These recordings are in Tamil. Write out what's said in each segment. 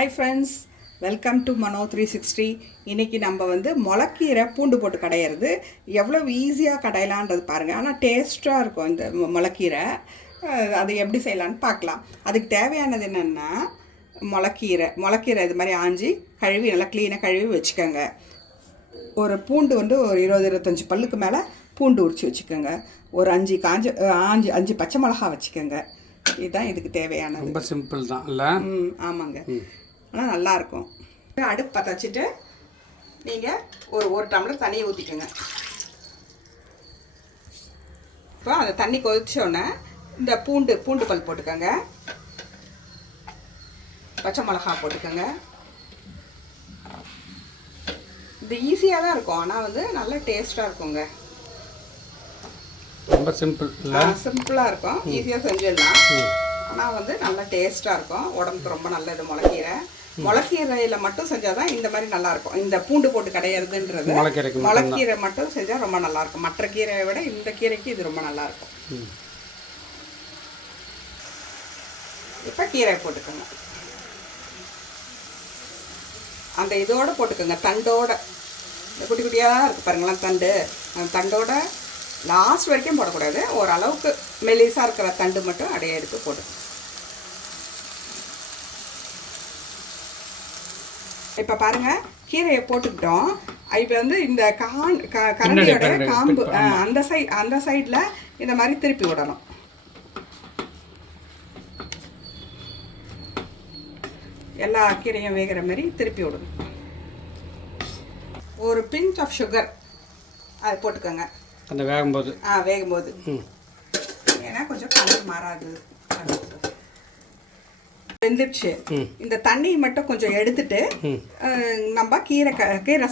ஹாய் ஃப்ரெண்ட்ஸ், வெல்கம் டு மனோ 360. இன்றைக்கி நம்ம வந்து முளக்கீரை பூண்டு போட்டு கடையிறது எவ்வளோ ஈஸியாக கடையலான்றது பாருங்கள். ஆனால் டேஸ்ட்டாக இருக்கும் இந்த முளக்கீரை. அது எப்படி செய்யலான்னு பார்க்கலாம். அதுக்கு தேவையானது என்னென்னா முளக்கீரை இது மாதிரி ஆஞ்சி கழுவி நல்லா க்ளீனாக கழுவி வச்சுக்கோங்க. ஒரு பூண்டு வந்து ஒரு 20-25 பல்லுக்கு மேலே பூண்டு உரித்து வச்சுக்கோங்க. ஒரு 5 பச்சை மிளகா வச்சுக்கோங்க. இதுதான் இதுக்கு தேவையானது. ரொம்ப சிம்பிள் தான் இல்லை? ஆமாங்க. ஆனால் நல்லாயிருக்கும். அடுப்பு பற்ற வச்சுட்டு நீங்கள் ஒரு டம்ளர் தண்ணியை ஊற்றிக்கோங்க. இப்போ அந்த தண்ணி கொதிச்சோடனே இந்த பூண்டு பல் போட்டுக்கோங்க. பச்சை மிளகா போட்டுக்கோங்க. இது ஈஸியாக தான் இருக்கும், ஆனால் வந்து நல்லா டேஸ்ட்டாக இருக்குங்க. ரொம்ப சிம்பிளாக இருக்கும், ஈஸியாக செஞ்சிடலாம். ஆனால் வந்து நல்லா டேஸ்ட்டாக இருக்கும், உடம்புக்கு ரொம்ப நல்லது. முளக்கீரையில் மட்டும் செஞ்சால் தான் இந்த மாதிரி நல்லாயிருக்கும். இந்த பூண்டு போட்டு கடையிறதுன்றது முளக்கீரை மட்டும் செஞ்சால் ரொம்ப நல்லாயிருக்கும். மற்ற கீரையை விட இந்த கீரைக்கு இது ரொம்ப நல்லாயிருக்கும். இப்போ கீரை போட்டுக்கோங்க. அந்த இதோடு போட்டுக்கோங்க, தண்டோட. இந்த குட்டி குட்டியாக தான் இருக்குது பாருங்களேன் தண்டு. அந்த தண்டோட லாஸ்ட் வரைக்கும் போடக்கூடாது, ஓரளவுக்கு மெலிசாக இருக்கிற தண்டு மட்டும் அப்படியே எடுத்து போட்டுக்கோங்க. இப்போ பாருங்கள், கீரையை போட்டுக்கிட்டோம். இப்போ வந்து இந்த கரண்டியோட காம்பு அந்த சைடில் இந்த மாதிரி திருப்பி விடணும். எல்லா கீரையும் வேகிற மாதிரி திருப்பி விடணும். ஒரு பிஞ்ச் ஆஃப் சுகர் அது போட்டுக்கோங்க அந்த வேகும்போது. வேகும்போது ஏன்னா கொஞ்சம் கலர் மாறாது. வெந்துடுச்சு. இந்த தண்ணி மட்டும் கொஞ்சம் எடுத்துட்டு நம்ம கீரை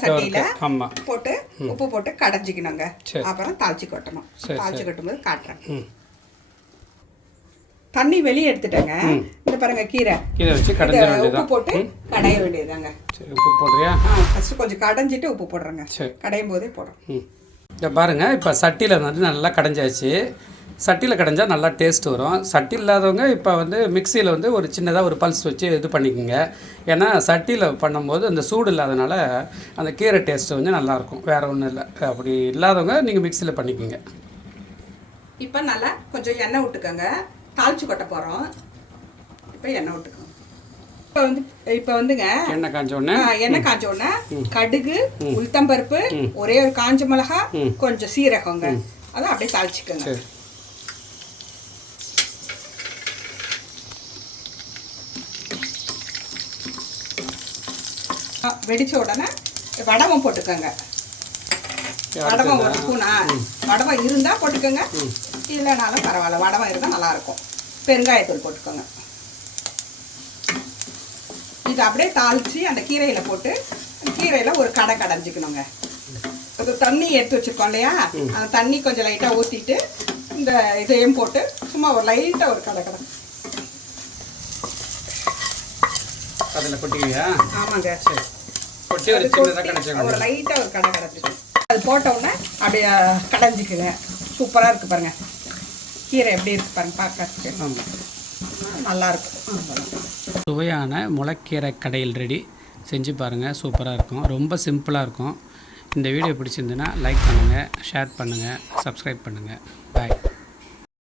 சட்டியில் போட்டு உப்பு போட்டு கடைஞ்சிக்கணுங்க. அப்புறம் தாளிச்சு கொட்டணும். தாளிச்சு கொட்டும்போது காட்டுறேன். தண்ணி வெளியே எடுத்துட்டேங்க. இந்த பாருங்க, கீரை வச்சு உப்பு போட்டு கடைய வேண்டியதாங்க. உப்பு போடுறியா? ஃபர்ஸ்ட் கொஞ்சம் கடைஞ்சிட்டு உப்பு போடுறேங்க. கடையும் போதே போடுறோம். இதை பாருங்கள், இப்போ சட்டியில் வந்து நல்லா கடைஞ்சாச்சு. சட்டியில் கடைஞ்சால் நல்லா டேஸ்ட் வரும். சட்டி இல்லாதவங்க இப்போ வந்து மிக்சியில் வந்து ஒரு சின்னதாக ஒரு பல்ஸ் வச்சு இது பண்ணிக்கோங்க. ஏன்னா சட்டியில் பண்ணும்போது அந்த சூடு இல்லாதனால அந்த கீரை டேஸ்ட்டு வந்து நல்லாயிருக்கும். வேறு ஒன்றும் இல்லை. அப்படி இல்லாதவங்க நீங்கள் மிக்சியில் பண்ணிக்கோங்க. இப்போ நல்லா கொஞ்சம் எண்ணெய் விட்டுக்கோங்க. தாளிச்சு கொட்ட போகிறோம். இப்போ எண்ணெய் விட்டுக்கோங்க. இப்போ வந்துங்க எண்ணெய் காஞ்ச உடனே கடுகு, உளுத்தம்பருப்பு, ஒரே ஒரு காஞ்ச மிளகா, கொஞ்சம் சீரகங்க, அதை அப்படியே தாளிச்சுக்கோங்க. வெடிச்ச உடனே வடகம் போட்டுக்கோங்க. வடகம் ஒரு ஸ்பூனா, வடகம் இருந்தால் போட்டுக்கோங்க, இல்லைனாலும் பரவாயில்ல. வடகம் இருந்தால் நல்லாயிருக்கும். பெருங்காயத்தூள் போட்டுக்கோங்க. இது அப்படியே தாளித்து அந்த கீரையில் போட்டு கீரையில் ஒரு கடைஞ்சிக்கணுங்க. அது தண்ணி எடுத்து வச்சுருக்கோம் இல்லையா, அந்த தண்ணி கொஞ்சம் லைட்டாக ஊற்றிட்டு இந்த இதையும் போட்டு சும்மா ஒரு லைட்டாக ஒரு கடை அதில் கொட்டிக்கியா? ஆமாங்க. கொட்டி ஒரு லைட்டாக ஒரு கடை கடைஞ்சிக்கணும். அது போட்டவுடனே அப்படியே கடைஞ்சிக்குங்க. சூப்பராக இருக்குது பாருங்கள். கீரை எப்படி இருக்குது பாருங்கள், பார்க்கறதுக்கு நல்லாயிருக்கும். சுவையான முளக்கீரை கடையில் ரெடி. செஞ்சு பாருங்கள், சூப்பராக இருக்கும். ரொம்ப சிம்பிளாக இருக்கும். இந்த வீடியோ பிடிச்சிருந்துன்னா லைக் பண்ணுங்கள், ஷேர் பண்ணுங்கள், சப்ஸ்கிரைப் பண்ணுங்கள். பாய்.